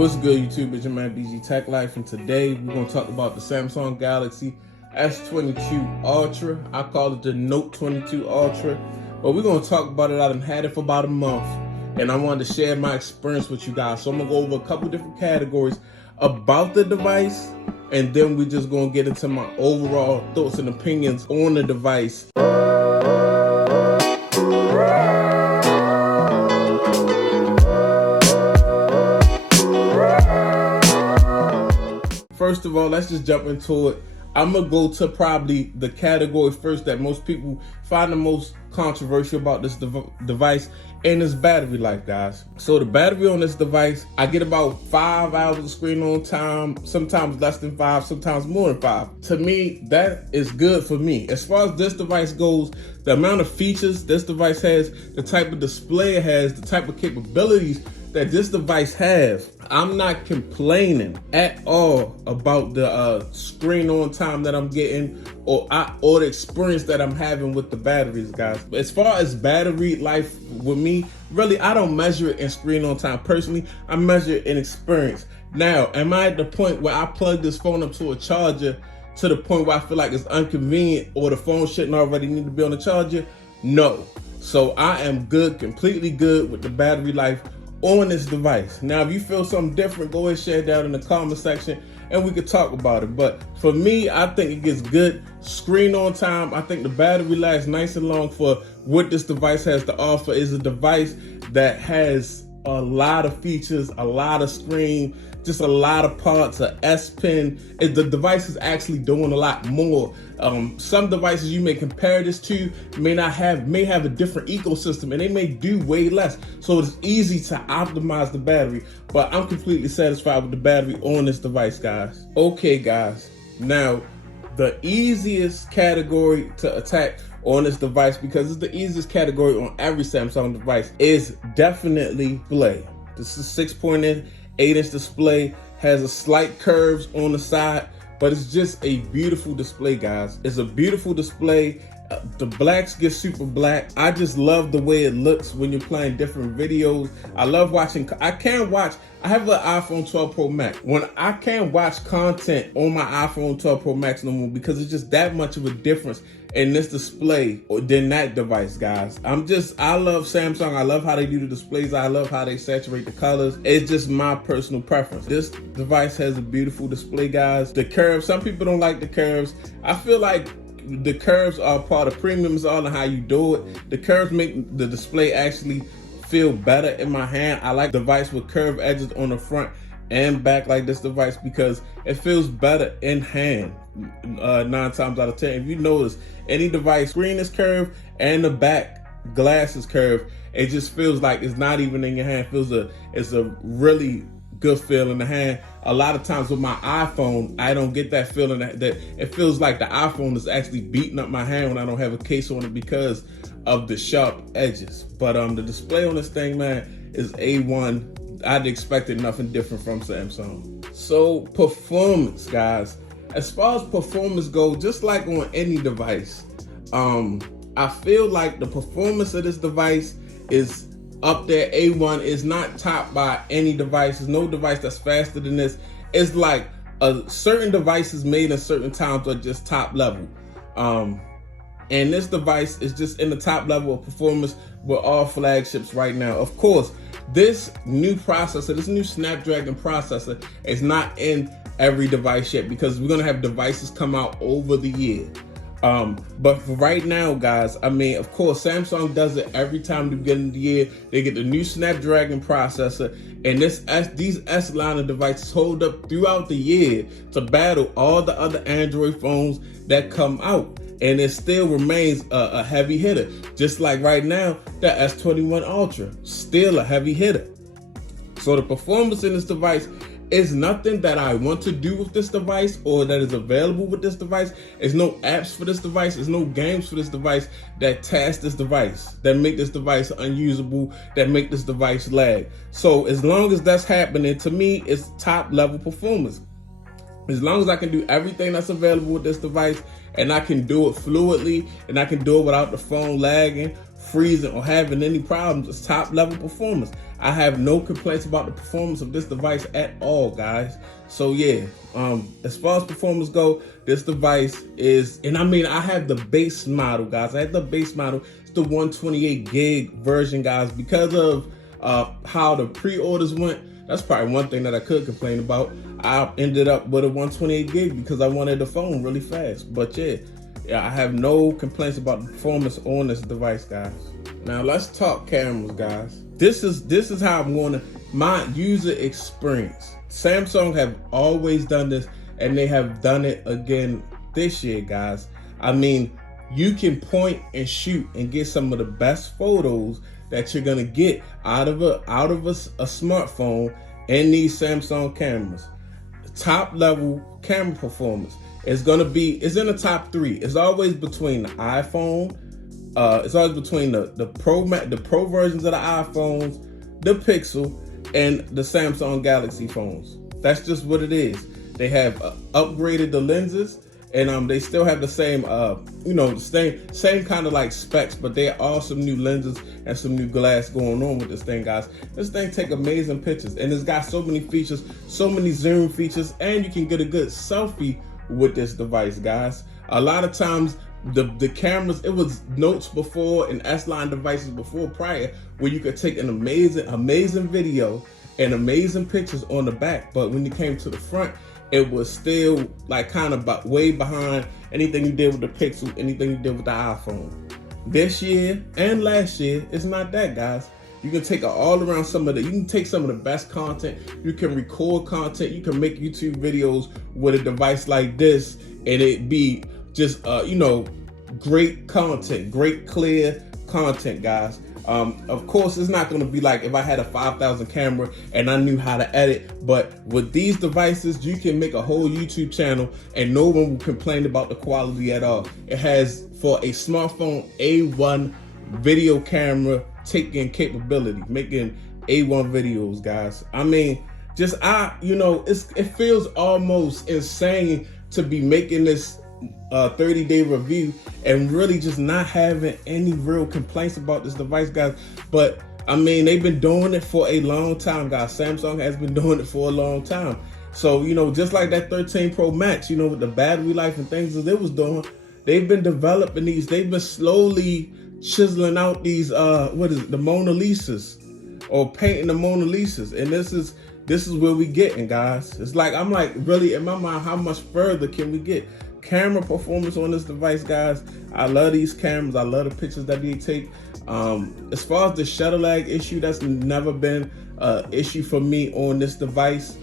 What's good, YouTube? It's your man BG Tech Life, and today we're going to talk about the Samsung Galaxy S22 Ultra. I call it the Note 22 Ultra, but we're going to talk about it. I've had it for about a month, and I wanted to share my experience with you guys. So I'm going to go over a couple different categories about the device, and then we're just going to get into my overall thoughts and opinions on the device. First of all, let's just jump into it. I'm gonna go to probably the category first that most people find the most controversial about this device, and it's battery life, guys. So the battery on this device, I get about 5 hours of screen on time, sometimes less than 5, sometimes more than 5. To me, that is good for me. As far as this device goes, the amount of features this device has, the type of display it has, the type of capabilities that this device has, I'm not complaining at all about the screen on time that I'm getting or the experience that I'm having with the batteries, guys. As far as battery life with me, really, I don't measure it in screen on time personally. I measure it in experience. Now, am I at the point where I plug this phone up to a charger to the point where I feel like it's inconvenient or the phone shouldn't already need to be on the charger? No. So I am good, completely good with the battery life on this device. Now, if you feel something different, go ahead and share it down in the comment section and we could talk about it. But for me, I think it gets good screen on time. I think the battery lasts nice and long for what this device has to offer. Is a device that has a lot of features, a lot of screen, just a lot of parts, a S Pen. The device is actually doing a lot more. Some devices you may compare this to may have a different ecosystem, and they may do way less. So it's easy to optimize the battery, but I'm completely satisfied with the battery on this device, guys. Okay, guys. Now, the easiest category to attack on this device, because it's the easiest category on every Samsung device, is definitely display. This is 6.8-inch display, has a slight curves on the side, but it's just a beautiful display, guys. It's a beautiful display. The blacks get super black. I just love the way it looks when you're playing different videos. I love watching. I have an iPhone 12 Pro Max. When I can't watch content on my iPhone 12 Pro Max no more, because it's just that much of a difference in this display than that device, guys. I love Samsung. I love how they do the displays. I love how they saturate the colors. It's just my personal preference. This device has a beautiful display, guys. The curves, some people don't like the curves. I feel like the curves are part of premium. It's all in how you do it. The curves make the display actually feel better in my hand. I like the device with curved edges on the front and back like this device because it feels better in hand 9 times out of 10. If you notice, any device screen is curved and the back glass is curved, it just feels like it's not even in your hand. It's a really good feel in the hand. A lot of times with my iPhone, I don't get that feeling that it feels like the iPhone is actually beating up my hand when I don't have a case on it because of the sharp edges. But the display on this thing, man, is A1. I'd expected nothing different from Samsung. So performance, guys. As far as performance goes, just like on any device, I feel like the performance of this device is up there. A1 is not topped by any device. There's no device that's faster than this. It's like certain devices made in certain times are just top level. And this device is just in the top level of performance with all flagships right now. Of course, this new processor, this new Snapdragon processor is not in every device yet because we're gonna have devices come out over the year. But for right now, guys, I mean, of course, Samsung does it every time at the beginning of the year. They get the new Snapdragon processor, and these S line of devices hold up throughout the year to battle all the other Android phones that come out. And it still remains a heavy hitter. Just like right now, the S21 Ultra, still a heavy hitter. So the performance in this device is nothing that I want to do with this device or that is available with this device. There's no apps for this device. There's no games for this device that task this device, that make this device unusable, that make this device lag. So as long as that's happening, to me, it's top level performance. As long as I can do everything that's available with this device and I can do it fluidly and I can do it without the phone lagging, freezing or having any problems. It's top level performance. I have no complaints about the performance of this device at all, guys. So yeah, as far as performance go, this device is, and I mean, I have the base model, guys. I have the base model. It's the 128 gig version, guys. Because of how the pre-orders went, that's probably one thing that I could complain about. I ended up with a 128 gig because I wanted the phone really fast. But yeah, I have no complaints about the performance on this device, guys. Now let's talk cameras, guys. This is how I'm going to, my user experience. Samsung have always done this, and they have done it again this year, guys. I mean, you can point and shoot and get some of the best photos that you're gonna get out of a smartphone in these Samsung cameras. Top level camera performance. It's in the top 3. It's always between the iPhone. It's always between the Pro versions of the iPhones, the Pixel, and the Samsung Galaxy phones. That's just what it is. They have upgraded the lenses, and they still have the same, same kind of like specs, but there are some new lenses and some new glass going on with this thing, guys. This thing take amazing pictures, and it's got so many features, so many zoom features, and you can get a good selfie with this device, guys. A lot of times, the cameras, it was Notes before and S-Line devices before prior, where you could take an amazing video and amazing pictures on the back, but when you came to the front, it was still like kind of way behind anything you did with the Pixel, anything you did with the iPhone. This year and last year, it's not that, guys. You can take you can take some of the best content, you can record content, you can make YouTube videos with a device like this, and it be just, great content, great clear content, guys. Of course, it's not going to be like if I had a 5,000 camera and I knew how to edit, but with these devices, you can make a whole YouTube channel and no one will complain about the quality at all. It has, for a smartphone, A1 video camera taking capability, making A1 videos, guys. I mean, it feels almost insane to be making this 30-day review and really just not having any real complaints about this device, guys. But I mean, they've been doing it for a long time, guys. Samsung has been doing it for a long time. So, just like that 13 Pro Max, with the battery life and things that it was doing, they've been developing these. They've been slowly chiseling out these, the Mona Lisas, or painting the Mona Lisas. And this is where we getting, guys. It's like, I'm like, really, in my mind, how much further can we get? Camera performance on this device, guys. I love these cameras. I love the pictures that they take. As far as the shutter lag issue, that's never been an issue for me on this device.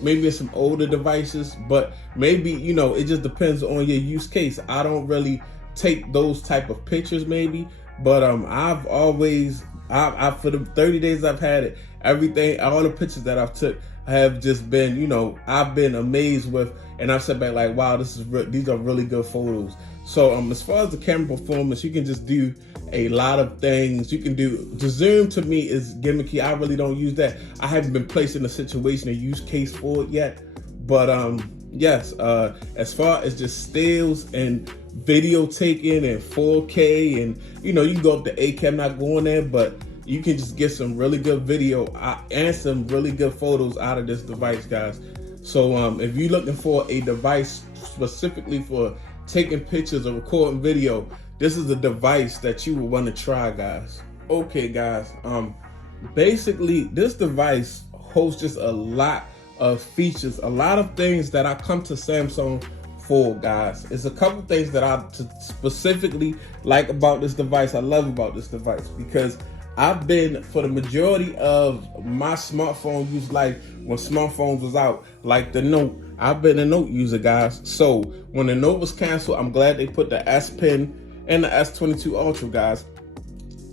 Maybe it's some older devices, but maybe, it just depends on your use case. I don't really take those type of pictures, maybe, but I've always, for the 30 days I've had it, everything, all the pictures that I've took have just been, I've been amazed with, and I've said back like, wow, these are really good photos. So as far as the camera performance, you can just do a lot of things. You can do, the zoom to me is gimmicky. I really don't use that. I haven't been placed in a situation, a use case for it yet. But yes, as far as just stills and video taking and 4K, and you can go up to 8K, I'm not going there, but you can just get some really good video and some really good photos out of this device, guys. So if you're looking for a device specifically for taking pictures or recording video, this is a device that you will want to try, guys. Okay, guys, basically this device hosts just a lot of features, a lot of things that I come to Samsung for, guys. It's a couple things that I specifically like about this device. I love about this device because I've been, for the majority of my smartphone use life, when smartphones was out, like the Note, I've been a Note user, guys. So when the Note was canceled, I'm glad they put the S Pen and the S22 Ultra, guys.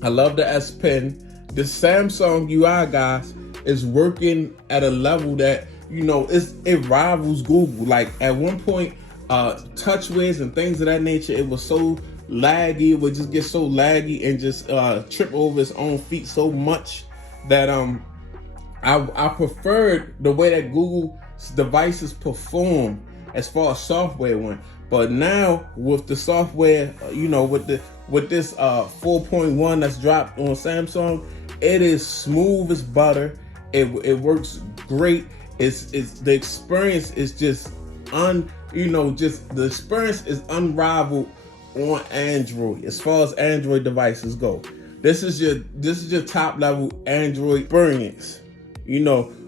I love the S Pen. The Samsung UI, guys, is working at a level that, it rivals Google. Like at one point, TouchWiz and things of that nature, it was so laggy, it would just get so laggy and just trip over its own feet so much that I preferred the way that Google's devices perform as far as software went. But now with the software, with this 4.1 that's dropped on Samsung, it is smooth as butter. It works great. It's the experience is just the experience is unrivaled on Android as far as Android devices go. This is your top level Android experience,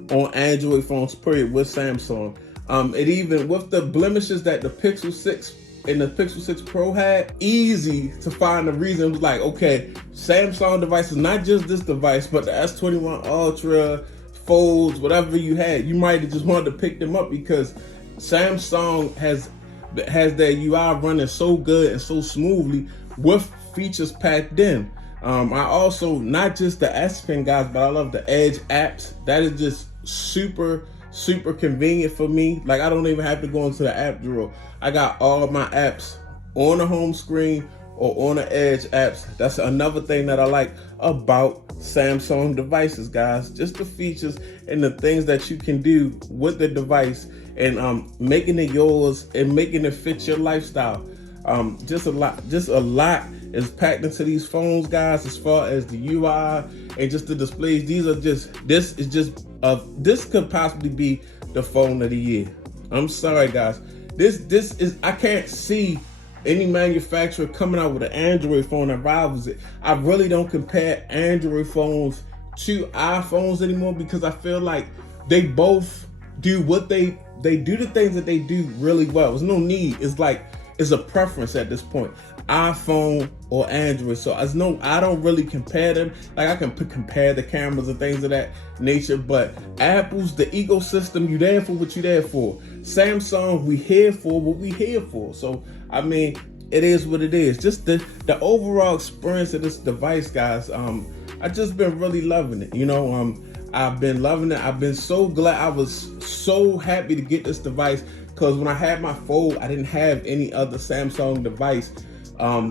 on Android phones, period, with Samsung. It even with the blemishes that the Pixel 6 and the Pixel 6 Pro had, easy to find the reason. It was like, okay, Samsung devices, not just this device, but the S21 Ultra, Folds, whatever you had, you might have just wanted to pick them up because Samsung has their UI running so good and so smoothly with features packed in. I also, not just the S Pen, guys, but I love the Edge apps. That is just super convenient for me. Like, I don't even have to go into the app drawer. I got all of my apps on the home screen or on the Edge apps. That's another thing that I like about Samsung devices, guys. Just the features and the things that you can do with the device and making it yours and making it fit your lifestyle. Just a lot is packed into these phones, guys, as far as the UI and just the displays. This could possibly be the phone of the year. I'm sorry, guys. I can't see any manufacturer coming out with an Android phone that rivals it. I really don't compare Android phones to iPhones anymore because I feel like they both do what they do the things that they do really well. There's no need. It's a preference at this point, iPhone or Android. So I don't really compare them. Like, I can compare the cameras and things of that nature, but Apple's the ecosystem. You there for what you there for. Samsung, we here for what we here for. So I mean, it is what it is. Just the overall experience of this device, guys. I just been really loving it. I've been loving it. I've been so glad. I was so happy to get this device because when I had my Fold, I didn't have any other Samsung device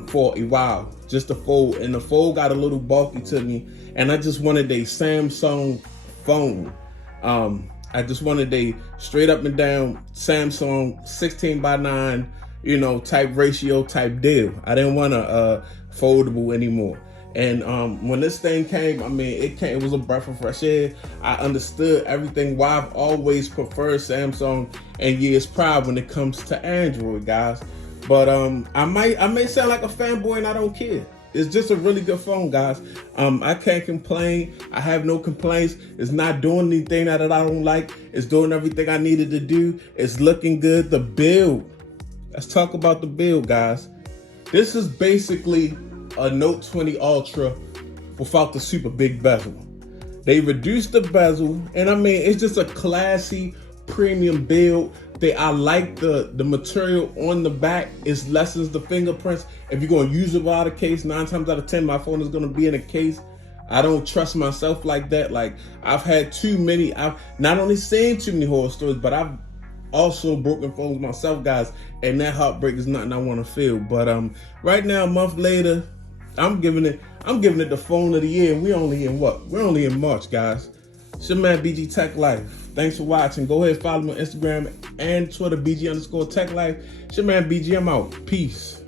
for a while. Just the Fold, and the Fold got a little bulky to me, and I just wanted a Samsung phone. I just wanted a straight up and down Samsung 16:9, type ratio type deal. I didn't want a foldable anymore. And when this thing came, it was a breath of fresh air. I understood everything, why I've always preferred Samsung and years prior when it comes to Android, guys. But I may sound like a fanboy, and I don't care. It's just a really good phone, guys. I can't complain. I have no complaints. It's not doing anything that I don't like. It's doing everything I needed to do. It's looking good. The build. Let's talk about the build, guys. This is basically a Note 20 Ultra without the super big bezel. They reduced the bezel, and it's just a classy premium build. I like the material on the back. It lessens the fingerprints. If you're going to use it without a case, 9 times out of 10, my phone is going to be in a case. I don't trust myself like that. Like, I've not only seen too many horror stories, but I've also broken phones myself, guys, and that heartbreak is nothing I want to feel. But right now, a month later, I'm giving it the phone of the year, and we're only in March, guys. It's your man BG Tech Life. Thanks for watching. Go ahead and follow me on Instagram and Twitter, BG_Tech Life. It's your man BG. I'm out. Peace.